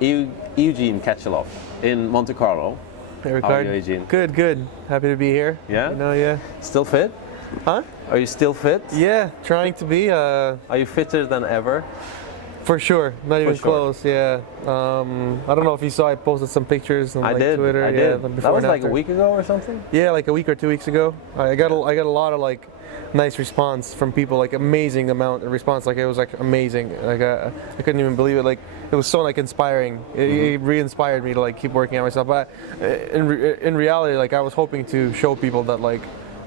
Eugene Katchalov in Monte Carlo. Hey, How Ricardo. are you, Eugene? Good, good. Happy to be here. Yeah? You know, yeah. Still fit? Huh? Are you still fit? Yeah, trying to be. Are you fitter than ever? For sure. Not even sure. close. Yeah. I don't know if you saw. I posted some pictures on I like, did. Twitter. I Yeah, did. before That was and like a after. week ago or something? Yeah, like a week or 2 weeks ago. I got a lot of like nice response from people. Like amazing amount of response. Like it was like amazing. Like I couldn't even believe it. Like it was so like inspiring. It re-inspired me to like keep working on myself. But in reality, like I was hoping to show people that like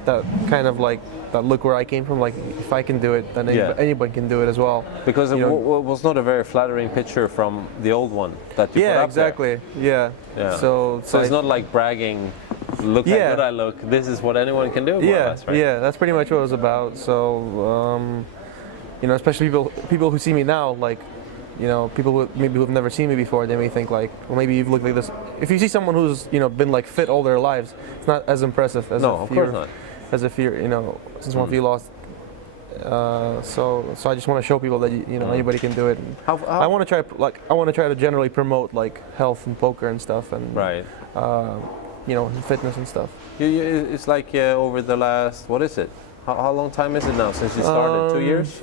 that kind of like that look where I came from. Like if I can do it, then anyone can do it as well. Because it was not a very flattering picture from the old one that you put up exactly. there. Yeah. So it's not like bragging. Look how good I look. This is what anyone can do. More or less, right? Yeah. That's pretty much what it was about. So you know, especially people who see me now, like. You know, people who've never seen me before, they may think like, well, maybe you've looked like this. If you see someone who's been like fit all their lives, it's not as impressive as of course not. As if you're since one of you lost. So I just want to show people that anybody can do it. I want to try to generally promote like health and poker and stuff and fitness and stuff. It's like over the last, what is it? How long time is it now since you started? 2 years?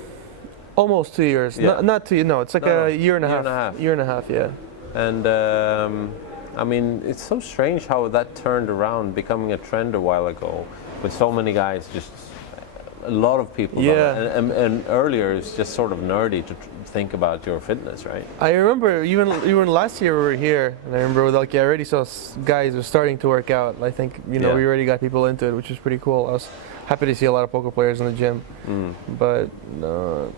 Almost 2 years. Yeah. Not 2 years. No, it's like a year and a half. Year and a half, yeah. And I mean, it's so strange how that turned around, becoming a trend a while ago, with so many guys, just a lot of people. Yeah. And earlier, it's just sort of nerdy to think about your fitness, right? I remember even last year we were here, and I remember like I already saw guys who were starting to work out. I think we already got people into it, which was pretty cool. I was happy to see a lot of poker players in the gym. But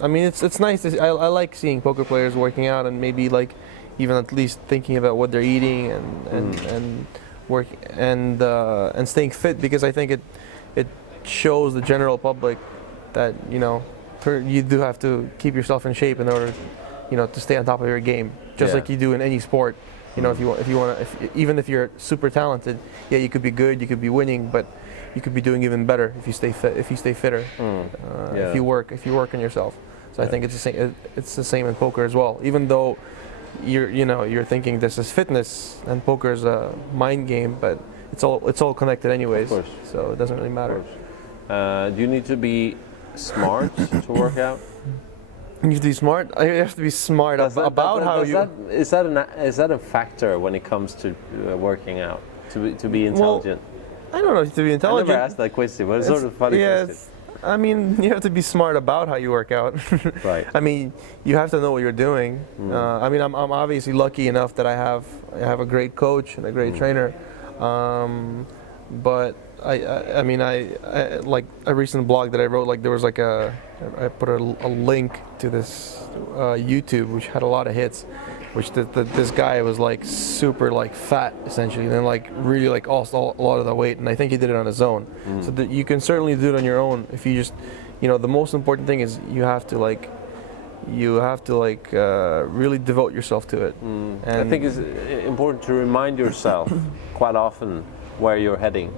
I mean, it's nice to see, I like seeing poker players working out and maybe like even at least thinking about what they're eating and work and staying fit, because I think it shows the general public that you do have to keep yourself in shape in order to stay on top of your game, just like you do in any sport. Even if you're super talented, you could be good, you could be winning, but you could be doing even better if you stay fit, if you stay fitter, if you work on yourself. So I think it's the same in poker as well. Even though you're thinking this is fitness and poker is a mind game, but it's all connected anyways. Of course. So it doesn't really matter. Do you need to be smart to work out? You have to be smart. You have to be smart about how you. Is that a factor when it comes to working out? To be intelligent. Well, I don't know, to be intelligent. I never asked that question, but it's sort of a funny question. I mean, you have to be smart about how you work out. Right. I mean, you have to know what you're doing. I mean, I'm obviously lucky enough that I have a great coach and a great trainer. But I mean, like a recent blog that I wrote, like there was like I put a link to this YouTube which had a lot of hits, which this guy was like super like fat essentially, and then like really like lost a lot of the weight, and I think he did it on his own. So that you can certainly do it on your own if you just, the most important thing is you have to really devote yourself to it. And I think it's important to remind yourself quite often where you're heading,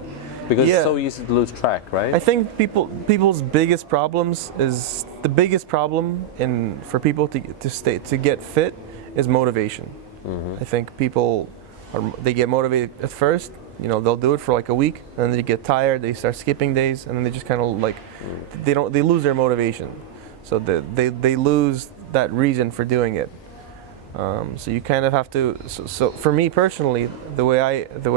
because it's so easy to lose track, right? I think people's biggest problems is the biggest problem for people to get fit is motivation. I think people they get motivated at first. They'll do it for like a week, and then they get tired. They start skipping days, and then they just kind of like they lose their motivation. So they lose that reason for doing it. So you kind of have to. So for me personally, the way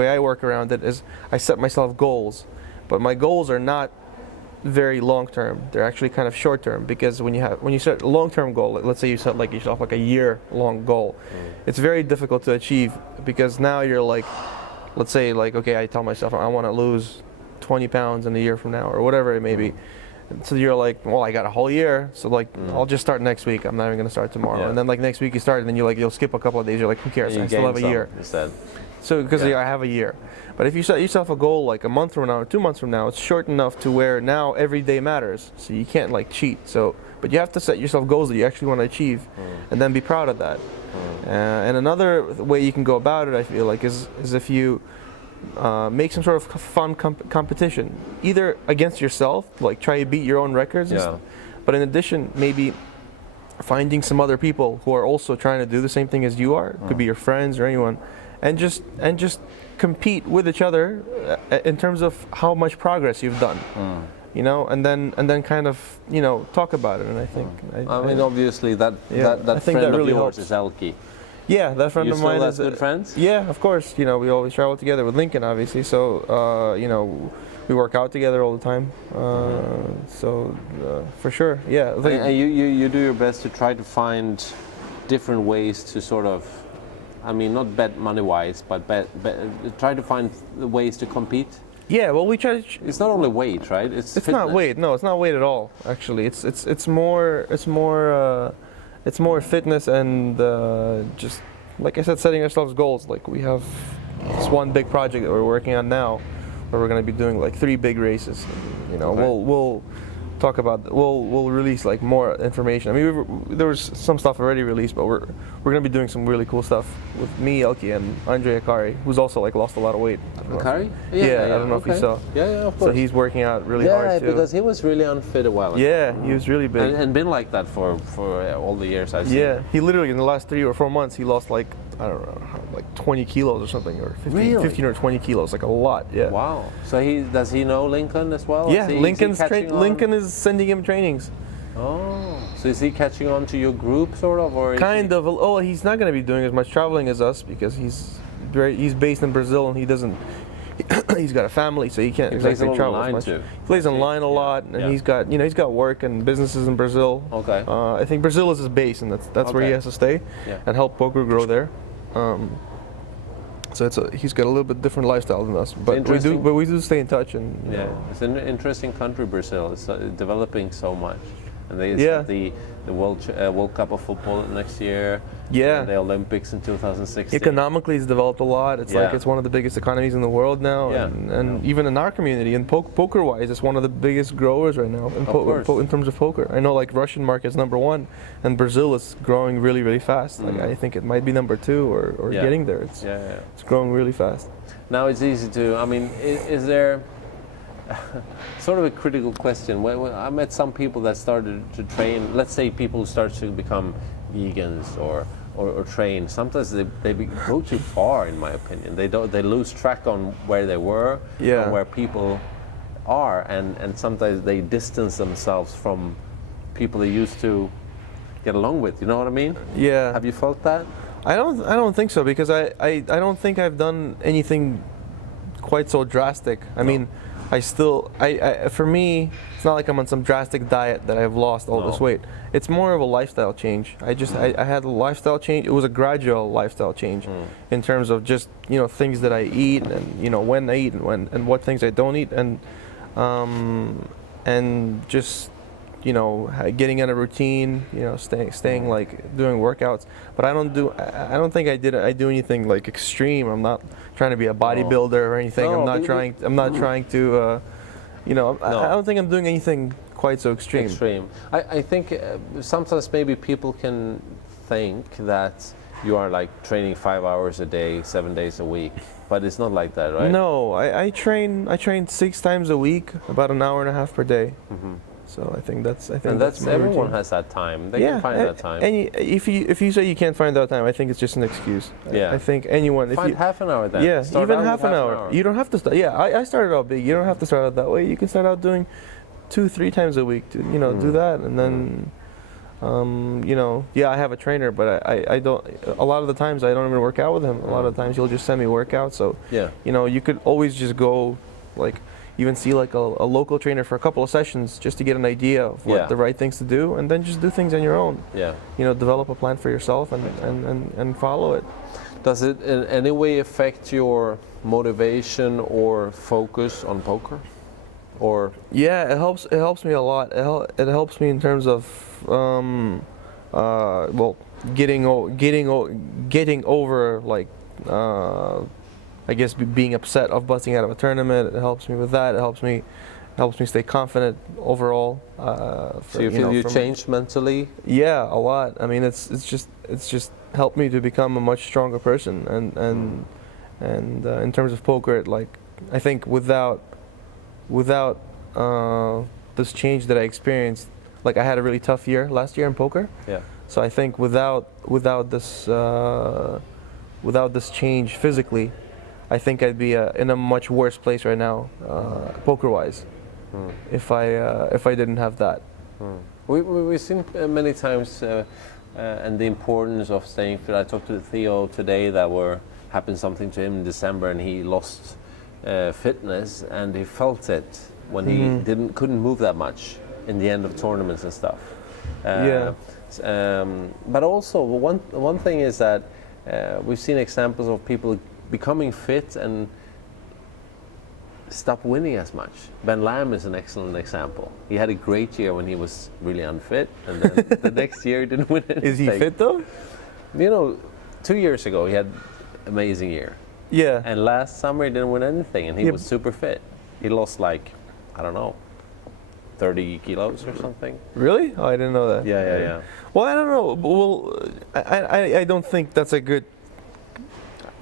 I work around it is I set myself goals, but my goals are not very long term. They're actually kind of short term, because when you set a long term goal, let's say you set like yourself like a year long goal, it's very difficult to achieve, because now you're like, let's say like, okay, I tell myself I want to lose 20 pounds in a year from now or whatever it may be. So you're like, well, I got a whole year, so like I'll just start next week. I'm not even gonna start tomorrow. And then like next week you start, and then you'll skip a couple of days. You're like, who cares? I still have a year. Instead. So because I have a year. But if you set yourself a goal like a month from now or 2 months from now, it's short enough to where now every day matters. So you can't like cheat. But you have to set yourself goals that you actually want to achieve, and then be proud of that. And another way you can go about it, I feel like, is if you make some sort of fun competition, either against yourself, like try to beat your own records, but in addition, maybe finding some other people who are also trying to do the same thing as you are. Could be your friends or anyone, and just compete with each other in terms of how much progress you've done. You know, and then kind of, you know, talk about it. And I think I mean, obviously that I think friend that really of yours helps. is ElkY. Yeah, that friend You of still mine have is good friends? Yeah, of course. You know, we always travel together with Lincoln, obviously. So you know, we work out together all the time. So for sure, yeah. And you do your best to try to find different ways to sort of, I mean, not bet money-wise, but try to find ways to compete. Yeah, well, we try to. It's not only weight, right? It's It's not weight. No, it's not weight at all. Actually, it's more fitness and just like I said, setting ourselves goals. Like we have this one big project that we're working on now, where we're going to be doing like 3 big races. You know, Okay. we'll talk about. We'll release like more information. I mean, there was some stuff already released, but we're going to be doing some really cool stuff with me, ElkY, and Andre Akari, who's also like lost a lot of weight. Akari? Yeah, I don't know if you saw. Yeah, of course. So he's working out really yeah, hard too. because he was really unfit a while ago. Yeah, he was really big. And been like that for all the years I've seen. Yeah, he literally in the last 3 or 4 months he lost like, I don't know, like 20 kilos or something, or 15, Really? 15 or 20 kilos, like a lot. Yeah. Wow. So does he know Lincoln as well? Yeah, Is he catching on? Lincoln is sending him trainings. Oh, so is he catching on to your group sort of, or is Kind he... of. Oh, he's not going to be doing as much traveling as us because he's based in Brazil and he doesn't. He's got a family, so he can't He plays exactly a lot travel as online much. too. He plays online a lot, and Yeah. he's got work and businesses in Brazil. Okay. I think Brazil is his base, and that's where he Okay. has to stay Yeah. and help poker grow there. So he's got a little bit different lifestyle than us, but Interesting. we do stay in touch, and you Yeah, know. it's an interesting country, Brazil. It's developing so much, and they Yeah. the World Cup of football next year. Yeah. And the Olympics in 2016. Economically, it's developed a lot. It's like Yeah. it's one of the biggest economies in the world now, Yeah. and even in our community, and poker-wise, it's one of the biggest growers right now in, Of course. in terms of poker. I know like Russian market's #1, and Brazil is growing really, really fast. Like I think it might be #2 or Yeah. getting there. Yeah. It's growing really fast. Now it's easy to. I mean, is there sort of a critical question? When I met some people that started to train. Let's say people start to become vegans or train. Sometimes they go too far, in my opinion. They lose track on where they were Yeah. and where people are, and sometimes they distance themselves from people they used to get along with. You know what I mean? Yeah. Have you felt that? I don't think so, because I don't think I've done anything quite so drastic. I mean, for me, it's not like I'm on some drastic diet that I've lost all this No. weight. It's more of a lifestyle change. I had a lifestyle change. It was a gradual lifestyle change in terms of just, you know, things that I eat, and, you know, when I eat and what things I don't eat, and just, you know, getting in a routine, you know, staying like doing workouts. But I don't think I do anything like extreme. I'm not trying to be a bodybuilder or anything. No, I'm not trying to, you know, No. I don't think I'm doing anything quite so extreme. I think sometimes maybe people can think that you are like training 5 hours a day, 7 days a week, but it's not like that, right? No, I train 6 times a week, about an hour and a half per day. So I think that's my everyone routine. has that time. They can find that time. And if you say you can't find that time, I think it's just an excuse. Yeah. I think anyone. Find half an hour then. Yeah, Start even out with half an hour. You don't have to start. Yeah, I started out big. You don't have to start out that way. You can start out doing 2-3 times a week to, you know, do that, and then you know, yeah, I have a trainer, but I don't. A lot of the times I don't even work out with him. A lot of the times he'll just send me workouts. So Yeah. you know, you could always just go, like, even see like a local trainer for a couple of sessions just to get an idea of what Yeah. the right things to do, and then just do things on your own. Yeah. You know, develop a plan for yourself and follow it. Does it in any way affect your motivation or focus on poker? Or Yeah, it helps me a lot. It helps me in terms of well, getting over, like, I guess being upset of busting out of a tournament. It helps me with that. It helps me stay confident overall. so you feel you changed mentally? Yeah, a lot. I mean, it's just helped me to become a much stronger person. And in terms of poker, like, I think without this change that I experienced, like I had a really tough year last year in poker. Yeah. So I think without this change physically, I think I'd be in a much worse place right now, poker-wise, if I didn't have that. We've seen many times, and the importance of staying fit. I talked to Theo today that happened something to him in December, and he lost fitness, and he felt it when he couldn't move that much in the end of tournaments and stuff. But also one thing is that we've seen examples of people becoming fit and stop winning as much. Ben Lamb is an excellent example. He had a great year when he was really unfit, and then the next year he didn't win anything. Is he fit though? You know, 2 years ago he had amazing year. Yeah. And last summer he didn't win anything, and he was super fit. He lost like, I don't know, 30 kilos or something. Really? Oh, I didn't know that. Yeah. Well, I don't know. Well, I don't think that's a good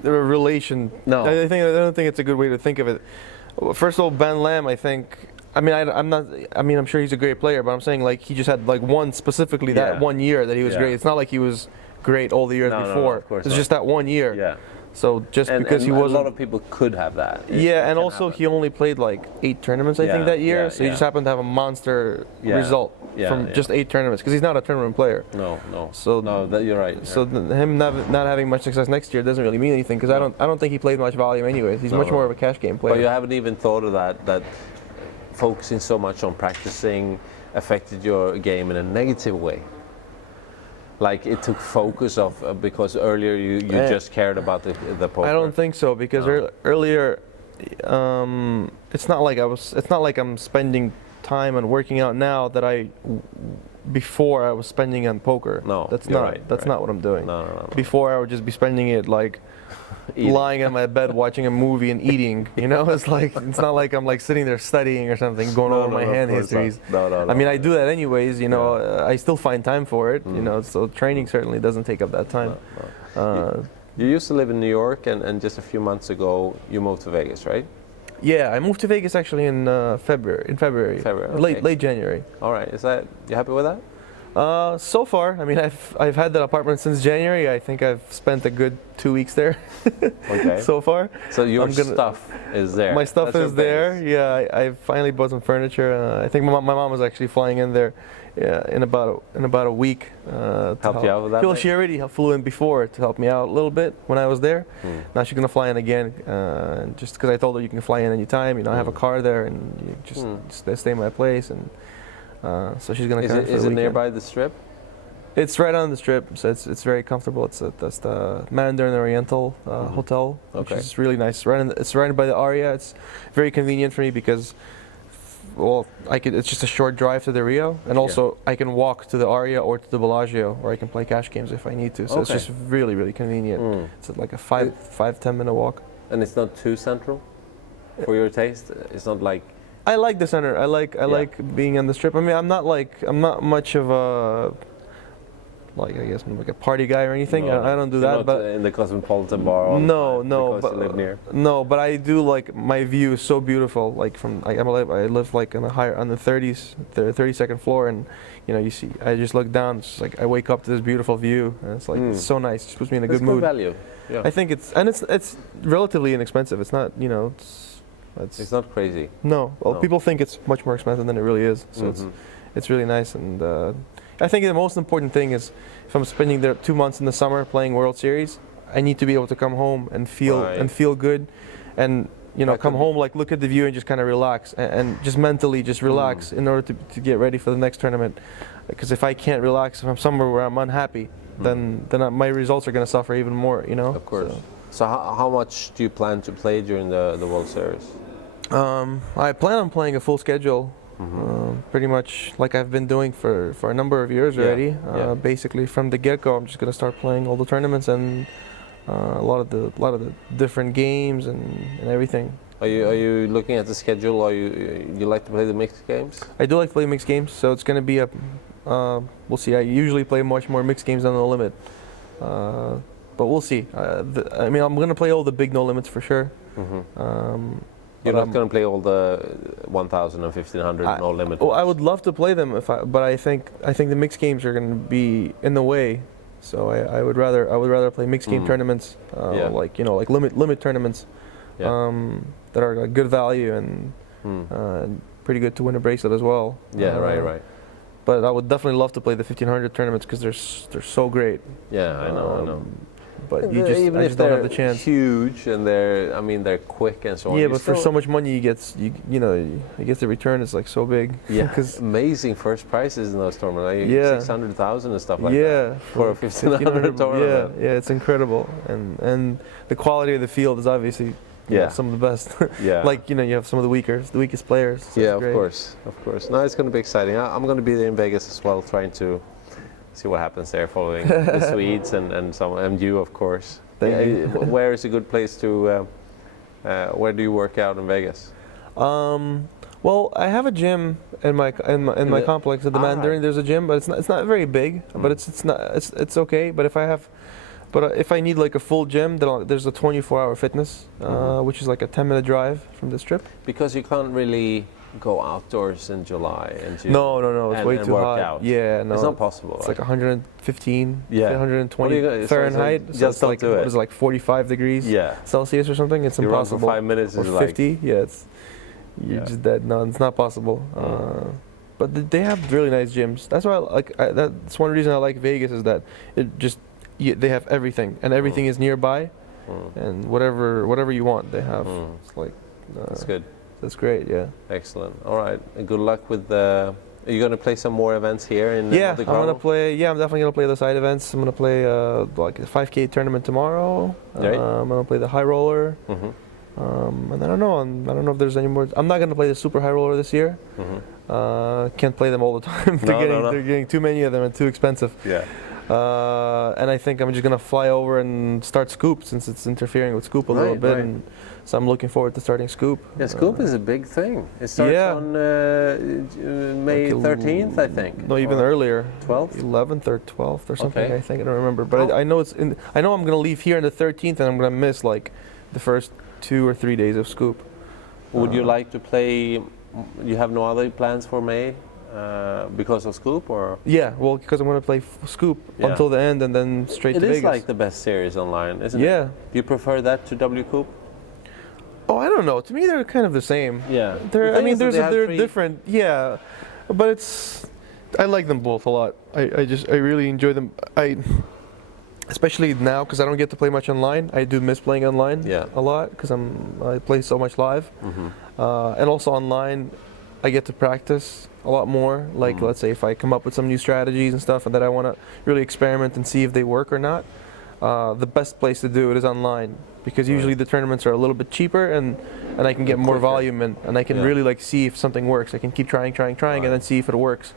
relation. No. I don't think it's a good way to think of it. First of all, Ben Lamb, I think. I mean, I'm sure he's a great player, but I'm saying like he just had like one specifically that 1 year that he was great. It's not like he was great all the years before. No, of course it's not. just that 1 year. Yeah. So just because he wasn't. A lot of people could have that. Yeah, and also he only played like 8 tournaments, I think, that year. So he just happened to have a monster result from just 8 tournaments, because he's not a tournament player. No. So you're right. So him not having much success next year doesn't really mean anything, because I don't think he played much volume anyways. He's much more of a cash game player. But you haven't even thought of that focusing so much on practicing affected your game in a negative way. Like it took focus of because earlier you just cared about the poker. I don't think so, because earlier, it's not like I'm spending time on working out now that before I was spending on poker. No, that's not what I'm doing. No. Before I would just be spending it like lying on my bed watching a movie and eating. You know, it's not like I'm like sitting there studying or something, going over my hand histories. No. I mean, I do that anyways. You know, I still find time for it. You know, so training certainly doesn't take up that time. No. You used to live in New York, and just a few months ago you moved to Vegas, right? Yeah, I moved to Vegas actually in February. Okay. Late January. All right, you happy with that? So far, I mean, I've had that apartment since January. I think I've spent a good 2 weeks there. Okay. So far. So your stuff is there. My stuff is there. Yeah, I finally bought some furniture. I think my mom was actually flying in there in about a week. Help you out with that? Well, she already flew in before to help me out a little bit when I was there. Now she's gonna fly in again, just because I told her you can fly in anytime. You know, I have a car there, and you just stay in my place, and so she's gonna. Is it nearby the Strip? It's right on the Strip, so it's very comfortable. That's the Mandarin Oriental hotel, which is really nice. It's right by the Aria. It's very convenient for me because, well, it's just a short drive to the Rio, and also I can walk to the Aria or to the Bellagio, or I can play cash games if I need to. So it's just really, really convenient. It's like a 5-10 minute walk. And it's not too central for your taste. It's not like. I like the center. I like being on the Strip. I mean, I'm not much of a like a party guy or anything. No, I don't do that. Not but in the Cosmopolitan bar. Because you live near. No, but I do like my view is so beautiful. Like I live like on the 32nd floor, and you know, I just look down. It's just like I wake up to this beautiful view, and it's like it's so nice. It just puts me in a good mood. Good value. Yeah. I think it's relatively inexpensive. It's not, you know, it's not crazy. No, well, people think it's much more expensive than it really is. So it's really nice, and I think the most important thing is if I'm spending there 2 months in the summer playing World Series, I need to be able to come home and feel good, and you know, come home, like look at the view and just kind of relax, and just mentally just relax in order to get ready for the next tournament. Because if I can't relax, if I'm somewhere where I'm unhappy, then my results are going to suffer even more. You know. Of course. So how much do you plan to play during the World Series? I plan on playing a full schedule, pretty much like I've been doing for a number of years already. Basically, from the get-go, I'm just going to start playing all the tournaments and a lot of the different games and everything. Are you looking at the schedule? Or you like to play the mixed games? I do like to play mixed games, so it's going to be we'll see. I usually play much more mixed games than the limit, but we'll see. I mean, I'm going to play all the big no limits for sure. You're not going to play all the 1,000 and 1,500 no limit. Oh, I would love to play them but I think the mixed games are going to be in the way. So I would rather play mixed game tournaments, like like limit tournaments, that are like good value and pretty good to win a bracelet as well. Yeah, right. But I would definitely love to play the 1,500 tournaments because they're so great. Yeah, I know. But Even if don't they're have the chance. huge and they're quick and so on. Yeah, but for so much money you get the return is like so big. Yeah, amazing first prizes in those tournaments. Like 600,000 and stuff like that. For a 1,500 tournament. Yeah, it's incredible, and the quality of the field is obviously some of the best. Like you have some of the weakest players. So of course. No, it's going to be exciting. I'm going to be there in Vegas as well, trying to see what happens there, following the Swedes and you, of course. Where is a good place to? Where do you work out in Vegas? Well, I have a gym in my complex at the Mandarin. There's a gym, but it's not very big. But it's okay. But if I need like a full gym, then there's a 24-hour fitness, which is like a 10-minute drive from the strip. Because you can't really go outdoors in July and June. No, it's way too hot. Out. Yeah, no, it's not possible. It's like 115, 120 Fahrenheit. So it's like what is it, like 45 degrees Celsius or something. It's impossible. You run for 5 minutes or 50. Like, you're just dead. No, it's not possible. But they have really nice gyms. That's why that's one reason I like Vegas is that they have everything and everything is nearby, and whatever you want they have. It's like that's good. That's great, yeah. Excellent. All right. And good luck with the. Are you going to play some more events here in I'm definitely going to play the side events. I'm going to play like a 5K tournament tomorrow. Right. I'm going to play the high roller. And I don't know if there's any more. I'm not going to play the super high roller this year. Can't play them all the time. They're getting too many of them and too expensive. Yeah. And I think I'm just going to fly over and start Scoop since it's interfering with Scoop a little bit. Right. And so I'm looking forward to starting Scoop. Yeah, Scoop is a big thing. It starts on May 13th, I think. No, even earlier. 12th? 11th or 12th or something, I think. I don't remember. But I know I know I'm going to leave here on the 13th and I'm going to miss like the first 2 or 3 days of Scoop. Would you like to play? You have no other plans for May because of Scoop, or? Yeah, well, because I'm going to play Scoop until the end and then straight to Vegas. It is like the best series online, isn't it? Yeah. Do you prefer that to W Coop? Oh, I don't know. To me, they're kind of the same. Yeah. They're different. Yeah, but I like them both a lot. I really enjoy them. Especially now because I don't get to play much online. I do miss playing online a lot because I play so much live, and also online, I get to practice a lot more. Like let's say if I come up with some new strategies and stuff, and that I want to really experiment and see if they work or not. The best place to do it is online because usually the tournaments are a little bit cheaper and I can get more volume and I can really like see if something works. I can keep trying and then see if it works.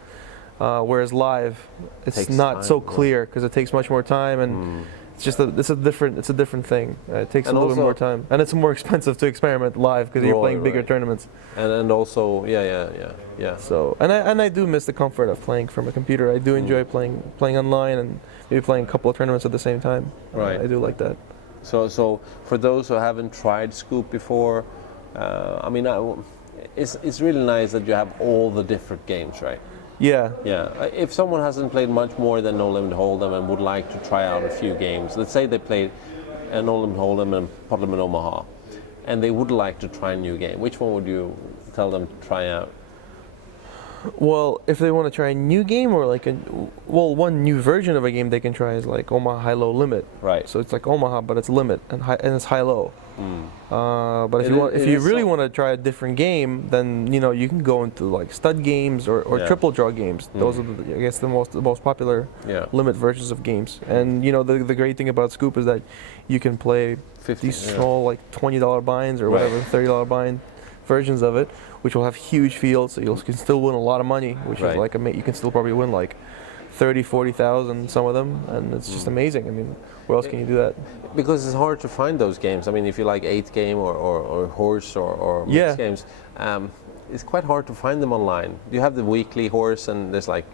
Whereas live, it's not so clear because it takes much more time and it's a different thing. It takes a little bit more time and it's more expensive to experiment live because you're playing bigger tournaments. And also So and I do miss the comfort of playing from a computer. I do enjoy playing online and maybe playing a couple of tournaments at the same time. Right. I do like that. So for those who haven't tried Scoop before, it's really nice that you have all the different games, right? Yeah. Yeah. If someone hasn't played much more than No Limit Hold'em and would like to try out a few games, let's say they played No Limit Hold'em and Puttleman Omaha, and they would like to try a new game, which one would you tell them to try out? Well, if they want to try a new game or like one new version of a game they can try is like Omaha High-Low Limit. Right. So it's like Omaha, but it's limit and it's high-low. But if you really want to try a different game, then you can go into like stud games or triple draw games. Those are I guess the most popular limit versions of games. And the great thing about Scoop is that you can play these small like $20 binds or whatever, $30 bind versions of it, which will have huge fields, so you can still win a lot of money, which is like you can still probably win like 30,000-40,000 some of them, and it's just amazing. I mean, where else can you do that? Because it's hard to find those games. I mean, if you like 8-game or horse or mixed games, it's quite hard to find them online. You have the weekly horse, and there's like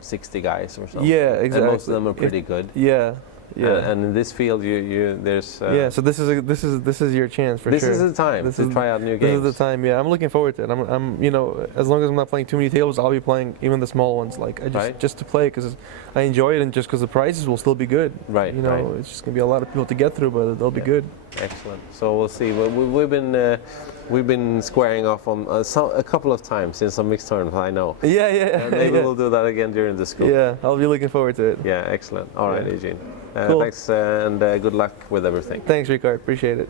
60 guys or something. Yeah, exactly. And most of them are pretty good. Yeah. Yeah. And in this field, there's yeah. So this is your chance for this sure. is the time to try out new games. This is the time. Yeah, I'm looking forward to it. I'm you know, as long as I'm not playing too many tables, I'll be playing even the small ones. Like just to play because I enjoy it, and just because the prizes will still be good. Right. You know, it's just gonna be a lot of people to get through, but they'll be good. Excellent. So we'll see. We've been squaring off on a couple of times in some mixed tournaments, I know. Yeah. And maybe we'll do that again during the school. Yeah, I'll be looking forward to it. Yeah, excellent. All right, Eugene. Cool. Thanks and good luck with everything. Thanks, Ricard. Appreciate it.